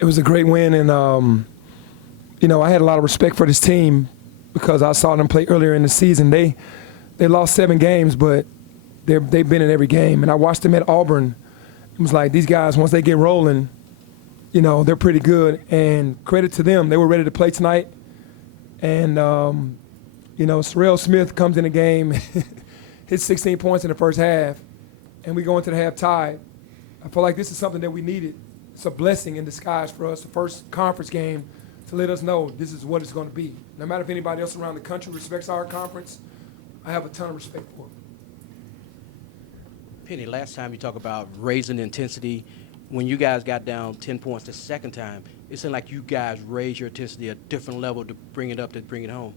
It was a great win, and I had a lot of respect for this team because I saw them play earlier in the season. They lost 7 games, but they've been in every game. And I watched them at Auburn. It was like these guys, once they get rolling, they're pretty good. And credit to them, they were ready to play tonight. And Sorrell Smith comes in the game, hits 16 points in the first half, and we go into the half tied. I feel like this is something that we needed. It's a blessing in disguise for us, the first conference game, to let us know this is what it's going to be. No matter if anybody else around the country respects our conference, I have a ton of respect for it. Penny, last time you talked about raising intensity, when you guys got down 10 points the second time, it seemed like you guys raised your intensity a different level to bring it up, to bring it home.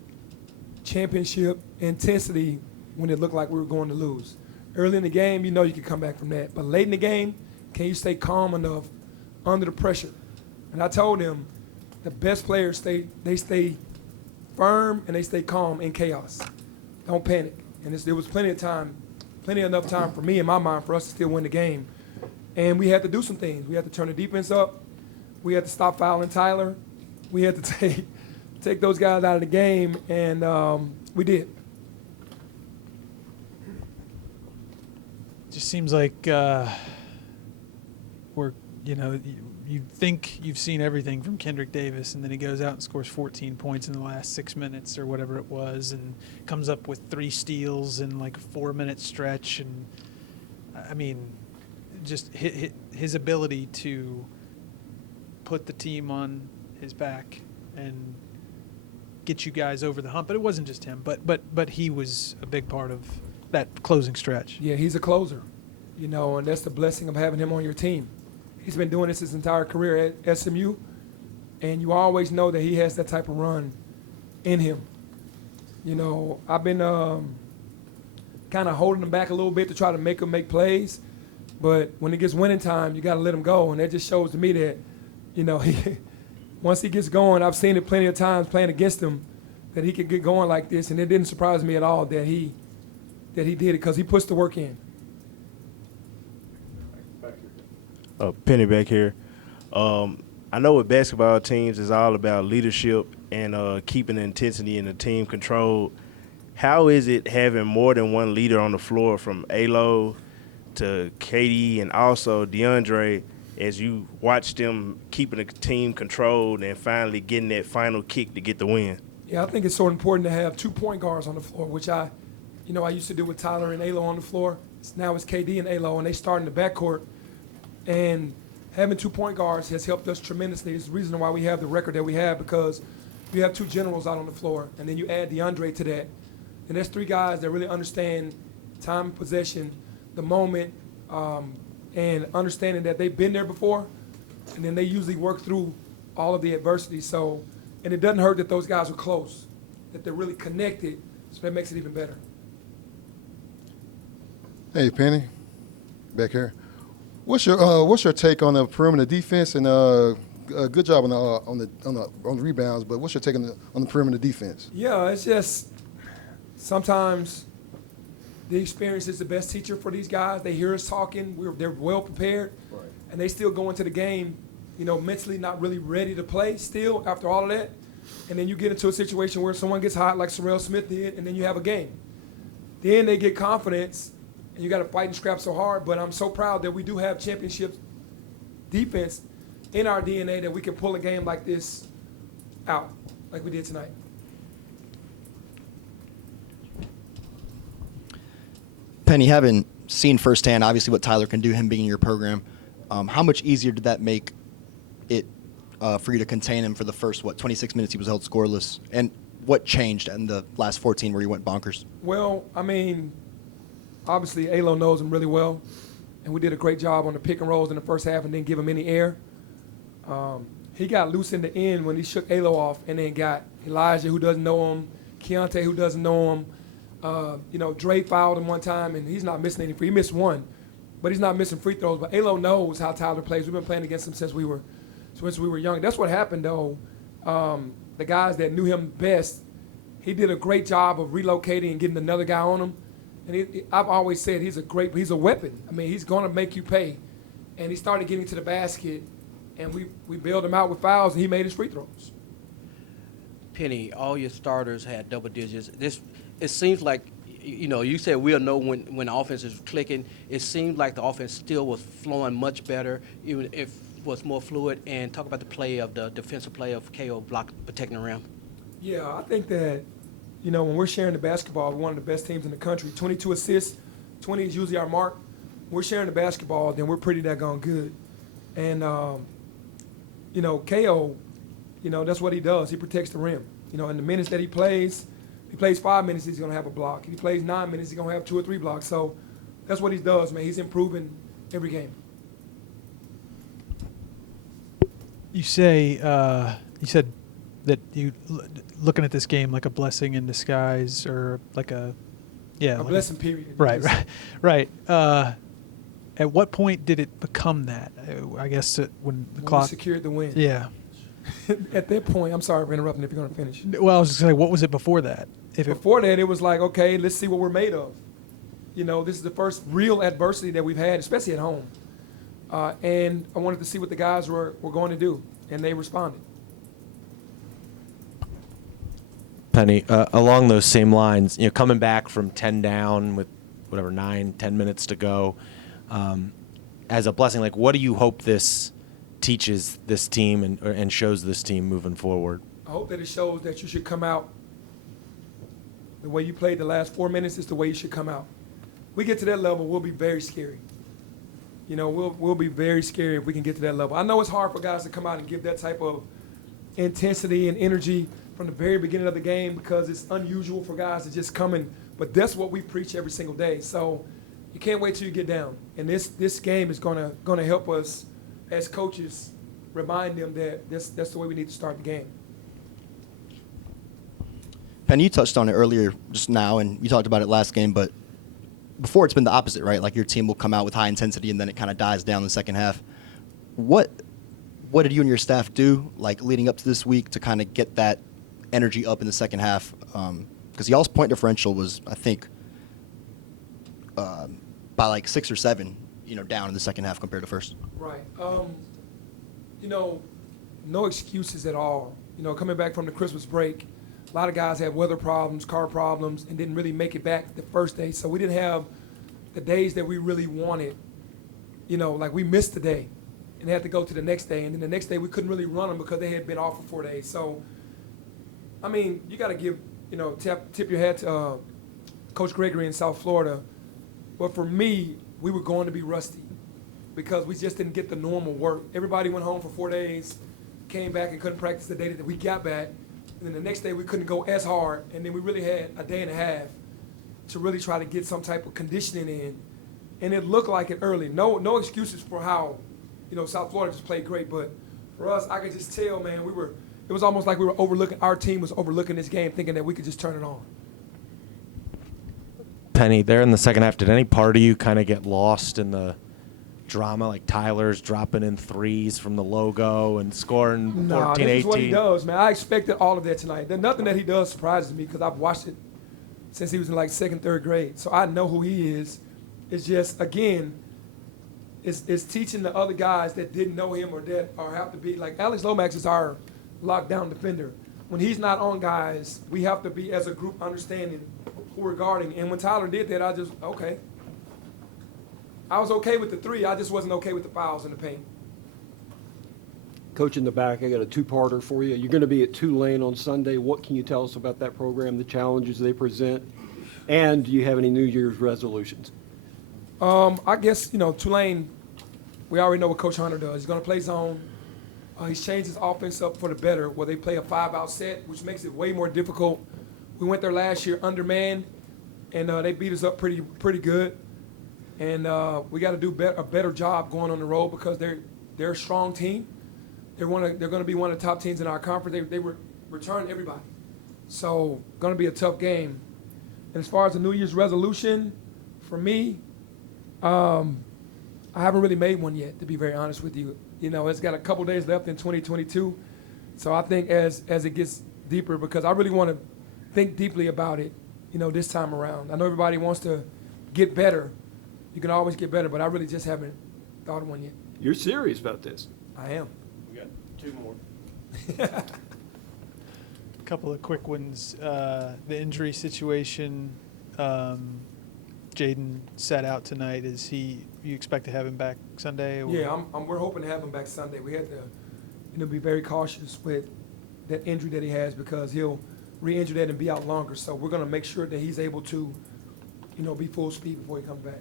Championship intensity when it looked like we were going to lose. Early in the game, you can come back from that. But late in the game, can you stay calm enough under the pressure? And I told them the best players stay firm and they stay calm in chaos. Don't panic. And there was plenty enough time for me in my mind for us to still win the game. And we had to do some things. We had to turn the defense up. We had to stop fouling Tyler. We had to take those guys out of the game, and we did. Just seems like you think you've seen everything from Kendrick Davis, and then he goes out and scores 14 points in the last 6 minutes or whatever it was, and comes up with 3 steals in like a 4-minute stretch. And I mean, just his ability to put the team on his back and get you guys over the hump. But it wasn't just him, but he was a big part of that closing stretch. Yeah, he's a closer, and that's the blessing of having him on your team. He's been doing this his entire career at SMU, and you always know that he has that type of run in him. I've been kind of holding him back a little bit to try to make him make plays, but when it gets winning time, you got to let him go, and that just shows to me that, he, once he gets going, I've seen it plenty of times playing against him, that he could get going like this, and it didn't surprise me at all that he did it because he puts the work in. Penny back here. I know with basketball teams, it's all about leadership and keeping the intensity and the team controlled. How is it having more than one leader on the floor, from Alo to Katie and also DeAndre, as you watch them keeping the team controlled and finally getting that final kick to get the win? Yeah, I think it's so important to have 2 point guards on the floor, which I used to do with Tyler and Alo on the floor. Now it's KD and Alo, and they start in the backcourt. And having 2 point guards has helped us tremendously. It's the reason why we have the record that we have, because you have 2 generals out on the floor, and then you add DeAndre to that. And there's 3 guys that really understand time and possession, the moment, and understanding that they've been there before, and then they usually work through all of the adversity. So, and it doesn't hurt that those guys are close, that they're really connected, so that makes it even better. Hey, Penny, back here. What's your take on the perimeter defense? And good job on the rebounds, but what's your take on the perimeter defense? Yeah, it's just sometimes the experience is the best teacher for these guys. They hear us talking. They're well prepared, Right. and they still go into the game, mentally not really ready to play still after all of that. And then you get into a situation where someone gets hot like Sorrell Smith did, and then you have a game. Then they get confidence, and you got to fight and scrap so hard. But I'm so proud that we do have championship defense in our DNA, that we can pull a game like this out, like we did tonight. Penny, having seen firsthand, obviously, what Tyler can do, him being in your program, how much easier did that make it for you to contain him for the first, 26 minutes he was held scoreless? And what changed in the last 14 where he went bonkers? Well, obviously, Alo knows him really well, and we did a great job on the pick and rolls in the first half and didn't give him any air. He got loose in the end when he shook Alo off, and then got Elijah, who doesn't know him, Keontae, who doesn't know him. Dre fouled him one time, and he's not missing any free. He missed one, but he's not missing free throws. But Alo knows how Tyler plays. We've been playing against him since we were young. That's what happened, though. The guys that knew him best, he did a great job of relocating and getting another guy on him. And I've always said he's a weapon. He's going to make you pay. And he started getting to the basket and we bailed him out with fouls, and he made his free throws. Penny, all your starters had double digits. It seems like, you said we'll know when the offense is clicking. It seems like the offense still was flowing much better, even if it was more fluid. And talk about the defensive play of KO protecting the rim. Yeah, I think that, when we're sharing the basketball, we're one of the best teams in the country. 22 assists, 20 is usually our mark. When we're sharing the basketball, then we're pretty daggone good. And, KO, that's what he does. He protects the rim. In the minutes that he plays 5 minutes, he's going to have a block. If he plays 9 minutes, he's going to have 2 or 3 blocks. So that's what he does, man. He's improving every game. You said that you looking at this game like a blessing in disguise, or like a blessing period. Right. At what point did it become that? I guess when the clock we secured the win. Yeah. At that point, I'm sorry for interrupting if you're going to finish. Well, I was just saying, what was it before that? Before that, it was like, okay, let's see what we're made of. This is the first real adversity that we've had, especially at home. And I wanted to see what the guys were going to do, and they responded. Penny, along those same lines, coming back from 10 down with 9-10 minutes to go, as a blessing, like, what do you hope this teaches this team and shows this team moving forward? I hope that it shows that you should come out. The way you played the last 4 minutes is the way you should come out. We get to that level, we'll be very scary. We'll be very scary if we can get to that level. I know it's hard for guys to come out and give that type of intensity and energy from the very beginning of the game, because it's unusual for guys to just come in. But that's what we preach every single day. So you can't wait till you get down. And this game is gonna help us as coaches remind them that that's the way we need to start the game. Penny, you touched on it earlier just now, and you talked about it last game, but before it's been the opposite, right? Like, your team will come out with high intensity and then it kind of dies down in the second half. What did you and your staff do, like, leading up to this week to kind of get that energy up in the second half? Because y'all's point differential was, I think, by like 6 or 7, down in the second half compared to first. Right. No excuses at all. Coming back from the Christmas break, a lot of guys had weather problems, car problems, and didn't really make it back the first day. So we didn't have the days that we really wanted. Like, we missed the day and had to go to the next day. And then the next day we couldn't really run them because they had been off for 4 days. So, you got to give, tip your hat to Coach Gregory in South Florida. But for me, we were going to be rusty because we just didn't get the normal work. Everybody went home for 4 days, came back and couldn't practice the day that we got back. And then the next day we couldn't go as hard. And then we really had a day and a half to really try to get some type of conditioning in. And it looked like it early. No excuses for how, South Florida just played great. But for us, I could just tell, man, it was almost like our team was overlooking this game, thinking that we could just turn it on. Penny, there in the second half, did any part of you kind of get lost in the drama, like Tyler's dropping in threes from the logo and scoring 14, 18? This is what he does, man. I expected all of that tonight. There's nothing that he does surprises me because I've watched it since he was in like 2nd, 3rd grade. So I know who he is. It's just, again, it's teaching the other guys that didn't know him or have to be. Like, Alex Lomax is our lockdown defender. When he's not on, guys, we have to be, as a group, understanding who we're guarding. And when Tyler did that, okay. I was okay with the 3. I just wasn't okay with the fouls in the paint. Coach in the back, I got a 2-parter for you. You're going to be at Tulane on Sunday. What can you tell us about that program, the challenges they present, and do you have any New Year's resolutions? I guess, Tulane, we already know what Coach Hunter does. He's going to play zone. He's changed his offense up for the better, where they play a 5-out set, which makes it way more difficult. We went there last year undermanned, and they beat us up pretty good. And we got to do a better job going on the road because they're a strong team. They're going to be one of the top teams in our conference. They return everybody. So going to be a tough game. And as far as the New Year's resolution, for me, I haven't really made one yet, to be very honest with you. It's got a couple days left in 2022. So I think as it gets deeper, because I really want to think deeply about it, this time around. I know everybody wants to get better. You can always get better, but I really just haven't thought of one yet. You're serious about this. I am. 2 more. A couple of quick ones. The injury situation. Jaden sat out tonight. You expect to have him back Sunday? Or? Yeah, we're hoping to have him back Sunday. We had to, be very cautious with that injury that he has because he'll re-injure that and be out longer. So we're going to make sure that he's able to, be full speed before he comes back.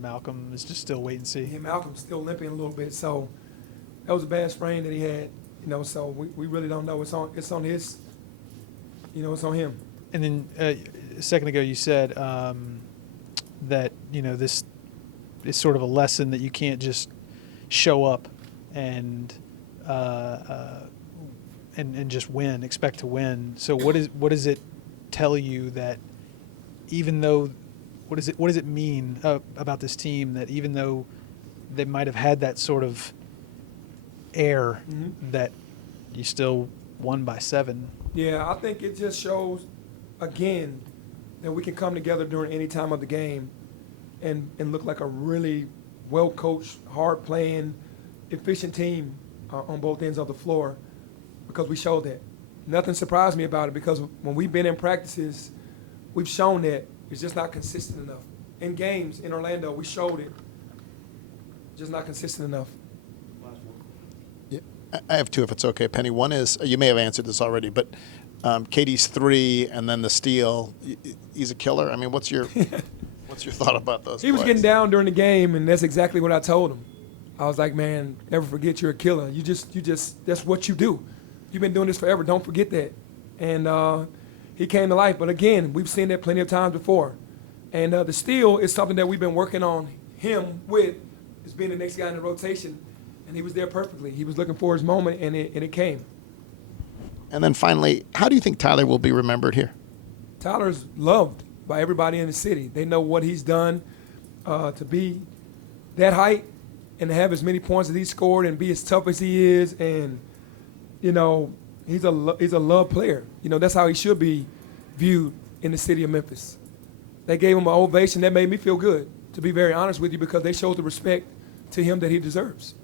Malcolm is just still wait and see. Yeah, Malcolm's still limping a little bit, so that was a bad sprain that he had. So we really don't know. It's on his. It's on him. And then a second ago you said that this is sort of a lesson that you can't just show up and just win, expect to win. So what does it tell you that even though what does it mean about this team that even though they might have had that sort of air that you still won by 7? Yeah, I think it just shows again that we can come together during any time of the game and look like a really well-coached, hard-playing, efficient team on both ends of the floor because we showed that. Nothing surprised me about it because when we've been in practices, we've shown that it's just not consistent enough. In games in Orlando, we showed it, just not consistent enough. I have 2, if it's okay, Penny. One is, you may have answered this already, but Katie's 3 and then the steal, he's a killer. I mean, what's your thought about those He was plays? getting down during the game, and that's exactly what I told him. I was like, man, never forget you're a killer. You just that's what you do. You've been doing this forever. Don't forget that. And he came to life. But again, we've seen that plenty of times before. And the steal is something that we've been working on him with, is being the next guy in the rotation. And he was there perfectly. He was looking for his moment, and it came. And then finally, how do you think Tyler will be remembered here? Tyler's loved by everybody in the city. They know what he's done to be that height and to have as many points as he scored and be as tough as he is. And, he's a love player. That's how he should be viewed in the city of Memphis. They gave him an ovation that made me feel good, to be very honest with you, because they showed the respect to him that he deserves.